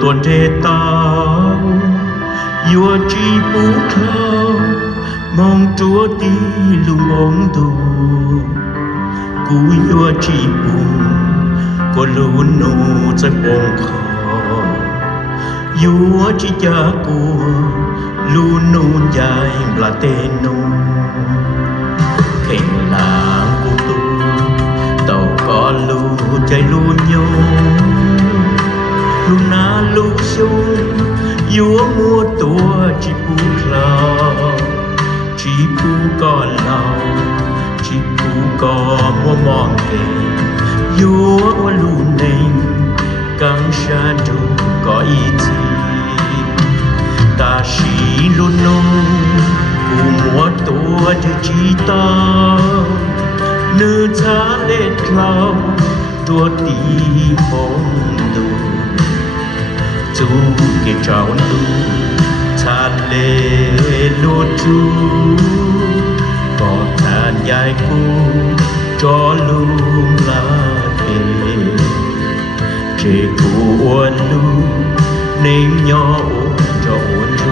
tuần thế tao Yua chi bú thao Mong chúa tí lưu mong tù Cú yua chi bú Có lưu nô chạy bông khó Yua chi cha cua Lưu nô dài là tên nô Kênh làng của tôi Tàu có lưu chạy lưu nhô Lưu ná lưu xung Yua mua tua chi bú khlau Chi bú có lau Chi bú có mua mong kê Yua ua lưu nênh Căng xa đủ có ý chí Ta xí lưu nô Cú mua tua cho chi ta Nữ cha lết khlau Tua tí phong đủ Chú kê trao đủ Chát lê lô chú Có thàn dài cú Cho lùm là thề Chê cú uôn lù Nên nhỏ ôn cho ôn chú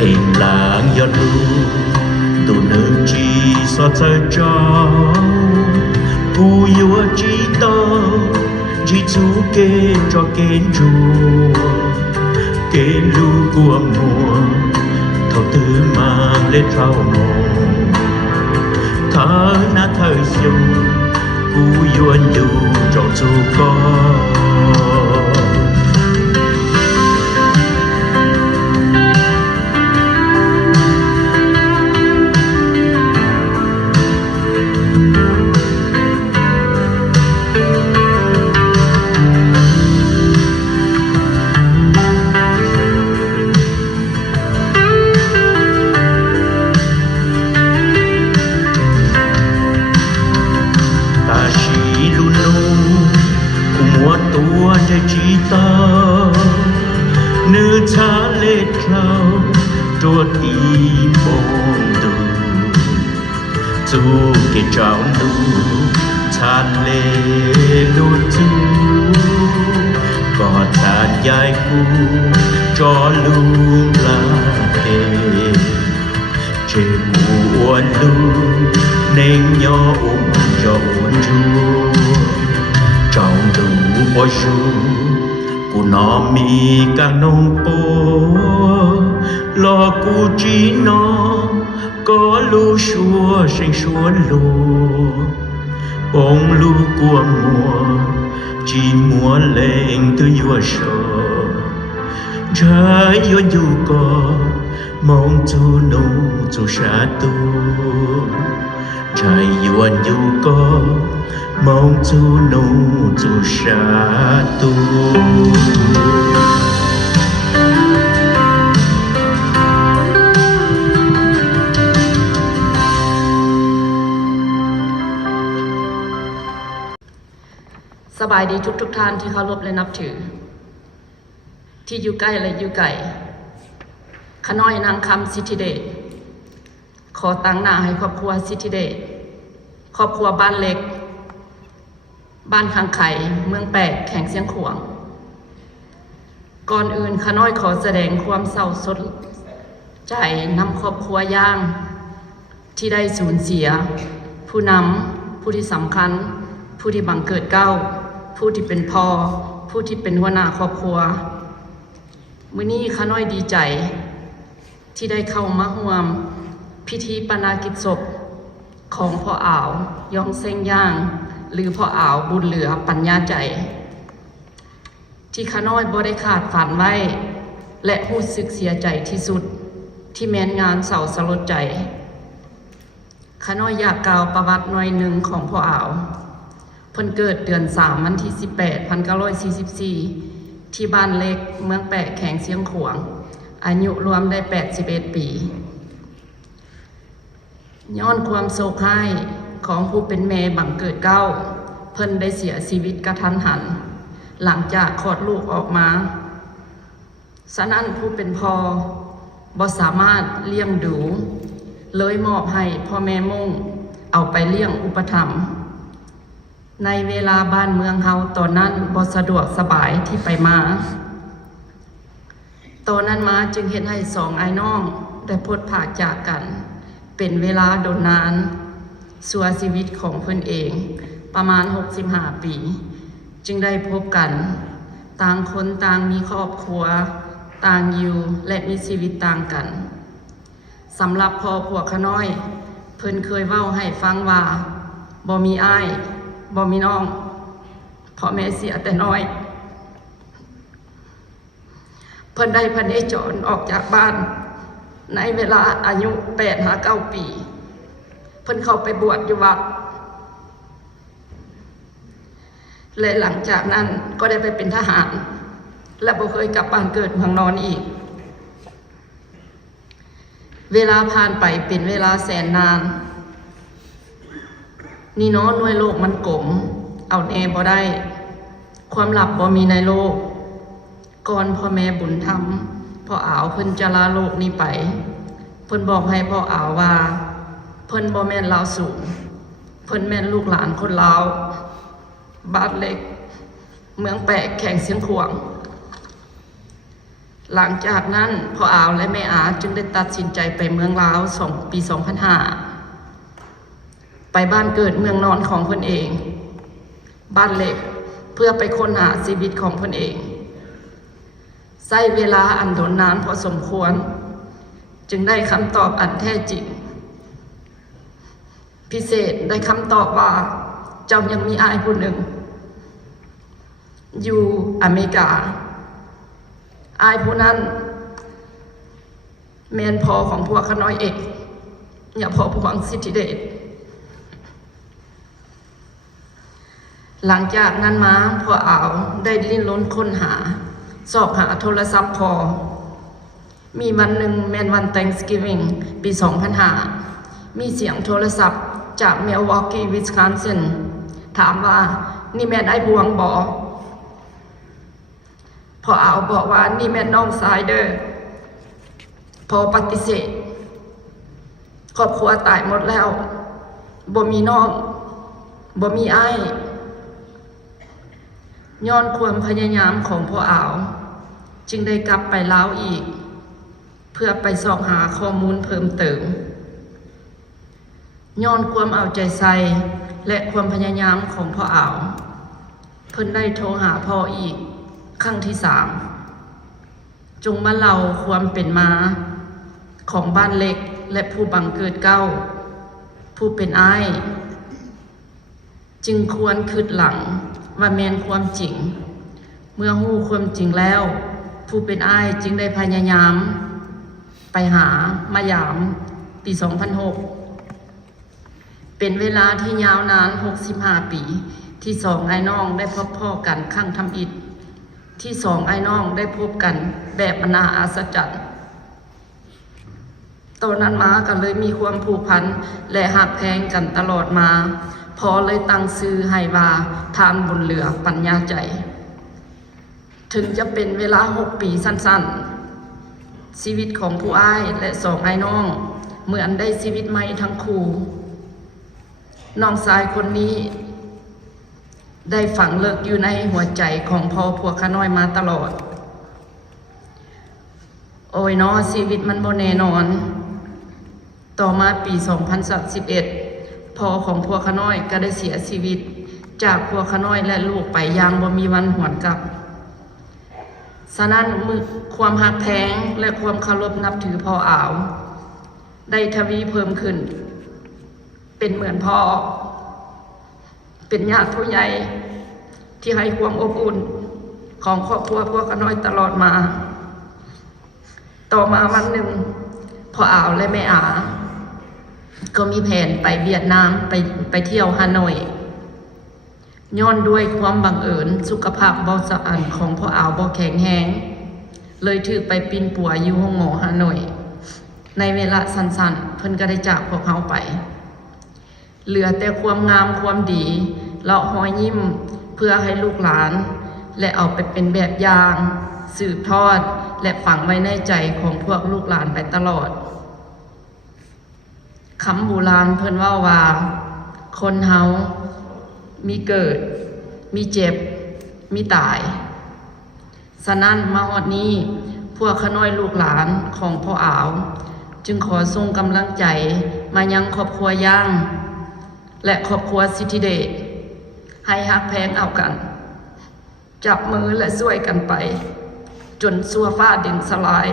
Kênh làng giọt lù Tù nâng chi xót trời trao Cú yua chi tao Chỉ chú kê cho kênh chùa Kênh lưu của mùa Thảo tư mang lên thao mồm Thở nát thời siêu Cú yuan lưu cho chú con ตัวตีบงดูจูเกจาวดูชาเลลูจูกอดทานยายกูจอลูลาเตเจ็บอวนลูเน่งยออุ้มจอวนจูจองดูบอยชูกูนอมีกังนงโปlo cu chỉ nó có lu xua sinh xua lù bông lu của mùa chỉ mùa lên từ vua sờ trái vua du có mong chu nô chu sa tu trái vua du có mong chu nô chu sa tuสบายดีทุกท่านที่เคารพและนับถือที่อยู่ใกล้และอยู่ไกลขน้อยนางคำสิทธิเดชขอตั้งหน้าให้ครอบครัวสิทธิเดชครอบครัวบ้านเล็กบ้านข้างไข่เมืองแปกแข่งเสียงขวงก่อนอื่นขน้อยขอแสดงความเศร้าสดใจนำครอบครัวย่างที่ได้สูญเสียผู้นำผู้ที่สำคัญผู้ที่บังเกิดเก้าผู้ที่เป็นพ่อผู้ที่เป็นหัวหน้าครอบครัวมื้อนี้ข้าน้อยดีใจที่ได้เข้ามาร่วมพิธีปณากิจศพของพ่ออ่าวยองเซ็งย่างหรือพ่ออ่าวบุญเหลือปัญญาใจที่ข้าน้อยบ่ได้ขาดฝันไว้และรู้สึกเสียใจที่สุดที่แม้นงานเศร้าสลดใจข้าน้อยอยากกล่าวประวัติหน่อยหนึ่งของพ่ออ่าวเพิ่นเกิดเดือน3วันที่18,1944ที่บ้านเล็กเมืองแปะแข่งเสียงขวงอายุรวมได้81ปีย้อนความโศกร้ายของผู้เป็นแม่บังเกิดเก้าเพิ่นได้เสียชีวิตกระทันหันหลังจากคลอดลูกออกมาฉะนั้นผู้เป็นพ่อบ่สามารถเลี้ยงดูเลยมอบให้พ่อแม่มุ่งเอาไปเลี้ยงอุปถัมภ์ ในเวลาบ้านเมืองเฮาตอนนั้นบ่สะดวกสบายที่ไปมาตอนนั้นมาจึงเฮ็ดให้สองไอ้น้องได้พดพากจากกันเป็นเวลาโดนนานสัวชีวิตของเพิ่นเองประมาณ65 ปีจึงได้พบกันต่างคนต่างมีครอบครัวต่างอยู่และมีชีวิตต่างกันสำหรับพ่อพวกขน้อยเพิ่นเคยเว้าให้ฟังว่าบ่มีอ้ายบ่มีน้องพ่อแม่เสียแต่น้อยเพิ่นได้พเนจรออกจากบ้านในเวลาอายุ8-9 ปีเพิ่นเข้าไปบวชอยู่วัดและหลังจากนั้นก็ได้ไปเป็นทหารและบ่เคยกลับบ้านเกิดเมืองนอนอีกเวลาผ่านไปเป็นเวลาแสนนานนี่เนาะหน่วยโลกมันกลมเอาแน่บ่ได้ความลับบ่มีในโลกก่อนพ่อแม่บุญธรรมพ่ออ่าวเพิ่นจะลาโลกนี้ไปเพิ่นบอกให้พ่ออ่าวว่าเพิ่นบ่แม่นลาวสูงเพิ่นแม่นลูกหลานคนลาวบ้านเล็กเมืองแปะแข่งเสียงขวางหลังจากนั้นพ่ออ่าวและแม่อาจึงได้ตัดสินใจไปเมืองลาวปี 2005ไปบ้านเกิดเมืองนอนของเพิ่นเองบ้านเล็กเพื่อไปค้นหาชีวิตของเพิ่นเองใช้เวลาอันโดนนานพอสมควรจึงได้คำตอบอันแท้จริงพิเศษได้คำตอบว่าเจ้ายังมีอ้ายผู้หนึ่งอยู่อเมริกาอ้ายผู้นั้นแม่นพ่อของพวกขน้อยเอกอย่าพ่อพวงสิทธิเดชหลังจากนั้นมาพ่ออ่าวได้ลิ้นล้นค้นหาสอบหาโทรศัพท์พอมีวันหนึ่งแม่นวัน Thanksgiving ปี 2005มีเสียงโทรศัพท์จากเมลวอกกี้วิสคอนซินถามว่านี่แม่นไอ้บวงบ่พอเอาบอกว่านี่แม่นน้องชายเด้อพอปฏิเสธครอบครัวตายหมดแล้วบ่มีน้องบ่มีอ้ายย้อนความพยายามของพ่ออ่าวจึงได้กลับไปลาวอีกเพื่อไปสอบหาข้อมูลเพิ่มเติมย้อนความเอาใจใส่และความพยายามของพ่ออ่าวเพิ่นได้โทรหาพ่ออีกครั้งที่ 3จงมาเล่าความเป็นมาของบ้านเล็กและผู้บังเกิดเก้าผู้เป็นอ้ายจึงควรคิดหลังว่าแม่นความจริงเมื่อฮู้ความจริงแล้วผู้เป็นอ้ายจึงได้พยายามไปหามายามปี 2006เป็นเวลาที่ยาวนาน65 ปีที่สองไอ้น้องได้พบพ่อกันครั้งทำอิฐที่สองไอ้น้องได้พบกันแบบอนาอัศจรรย์ตอนนั้นมากันเลยมีความผูกพันและหักแพงกันตลอดมาพอเลยตั้งชื่อให้ว่าทานบุญเหลือปัญญาใจถึงจะเป็นเวลา6 ปีสั้นๆชีวิตของผู้อ้ายและสองไอ้น้องเหมือนได้ชีวิตใหม่ทั้งคู่น้องชายคนนี้ได้ฝังเลิกอยู่ในหัวใจของพ่อพวกขน้อยมาตลอดโอ้ยเนาะชีวิตมันบ่แน่นอนต่อมาปี 2011พ่อของพวกขน้อยก็ได้เสียชีวิตจากพวกขน้อยและลูกไปอย่างบ่มีวันหวนกลับฉะนั้นความหักแพงและความเคารพนับถือพ่ออ่าวได้ทวีเพิ่มขึ้นเป็นเหมือนพ่อเป็นญาติผู้ใหญ่ที่ให้ความอบอุ่นของครอบครัวพวกขน้อยตลอดมาต่อมาวันหนึ่งพ่ออ่าวและแม่อาก็มีแผนไปเวียดนามไปเที่ยวฮานอยย้อนด้วยความบังเอิญสุขภาพบ่สะอาดของพ่ออ่าวบ่แข็งแรงเลยถือไปปีนปัวอยู่ห้องหมอฮานอยในเวลาสั้นๆเพิ่นก็ได้จากพวกเขาไปเหลือแต่ความงามความดีเลาะหอยยิ้มเพื่อให้ลูกหลานและเอาไปเป็นแบบอย่างสืบทอดและฝังไว้ในใจของพวกลูกหลานไปตลอดคำโบราณเพิ่นว่าคนเฮา มีเกิด มีเจ็บ มีตายฉะนั้นมาฮอดนี้พวกขน้อยลูกหลานของพ่ออาวจึงขอส่งกำลังใจมายังครอบครัวย่างและครอบครัวสิทธิเดชให้ฮักแพงเอากันจับมือและช่วยกันไปจนซัวฟ้าดินสลาย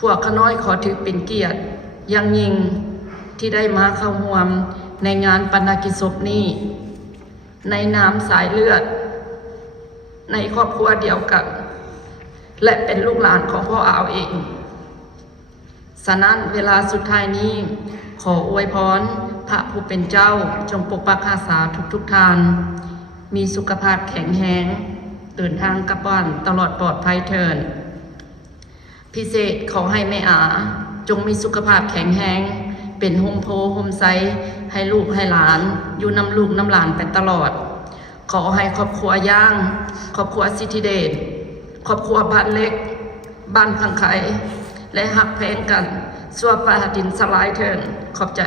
พวกขน้อยขอถือเป็นเกียรติอย่างยิ่งที่ได้มาเข้าร่วมในงานปนกิจศพนี้ในนามสายเลือดในครอบครัวเดียวกันและเป็นลูกหลานของพ่ออาวเองฉะนั้นเวลาสุดท้ายนี้ขออวยพรพระผู้เป็นเจ้าจงปกปักรักษาทุกท่านมีสุขภาพแข็งแรงเดินทางกลับบ้านตลอดปลอดภัยเถิดพิเศษขอให้แม่อาจงมีสุขภาพแข็งแรงเป็นโฮมโพโฮมไซให้ลูกให้หลานอยู่นำลูกนำหลานไปตลอดขอให้ครอบครัวย่างครอบครัวสิทธิเดชครอบครัวบ้านเล็กบ้านพังไข่และหักแพงกันสัวฟ้าดินสลายเถิดขอบใจ